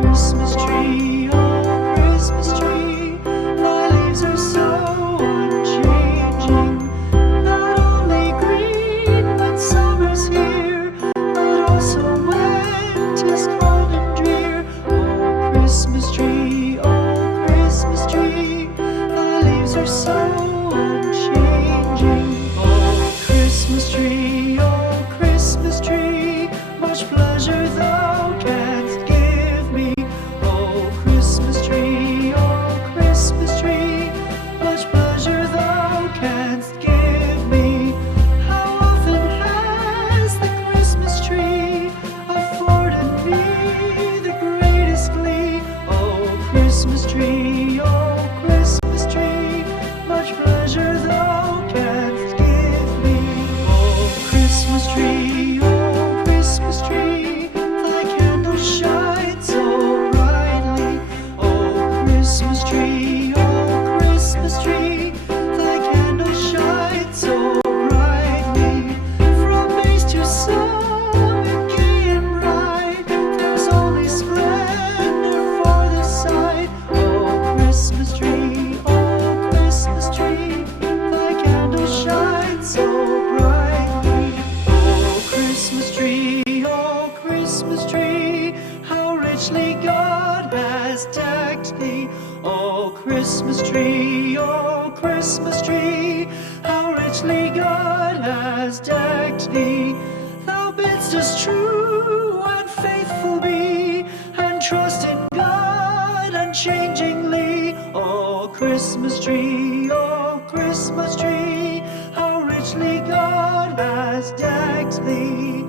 Christmas tree, oh Christmas tree, thy leaves are so unchanging. Not only green when summer's here, but also when 'tis cold and drear. Oh Christmas tree, thy leaves are so unchanging. Oh Christmas tree, much pleasure thou canst give me. Oh Christmas tree, much pleasure thou canst give me. How often has the Christmas tree afforded me the greatest glee? Oh Christmas tree, much pleasure thou canst give me. Oh Christmas tree, thy candles shine so brightly. Oh Christmas tree, thy candles shine so brightly. From base to summit, gay and bright, there's only splendor for the sight. Oh Christmas tree, thy candles shine so brightly. Oh Christmas tree, how richly God has decked thee. Oh Christmas tree, how richly God has decked thee. Thou bidst us true and faithful be, and trust in God unchangingly. Oh Christmas tree, how richly God has decked thee.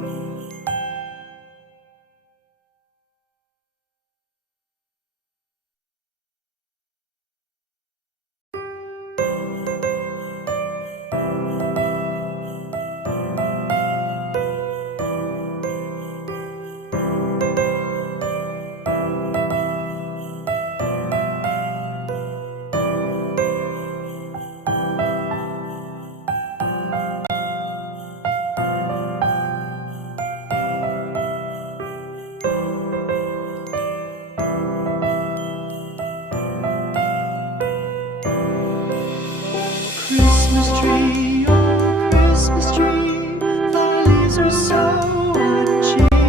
Christmas tree,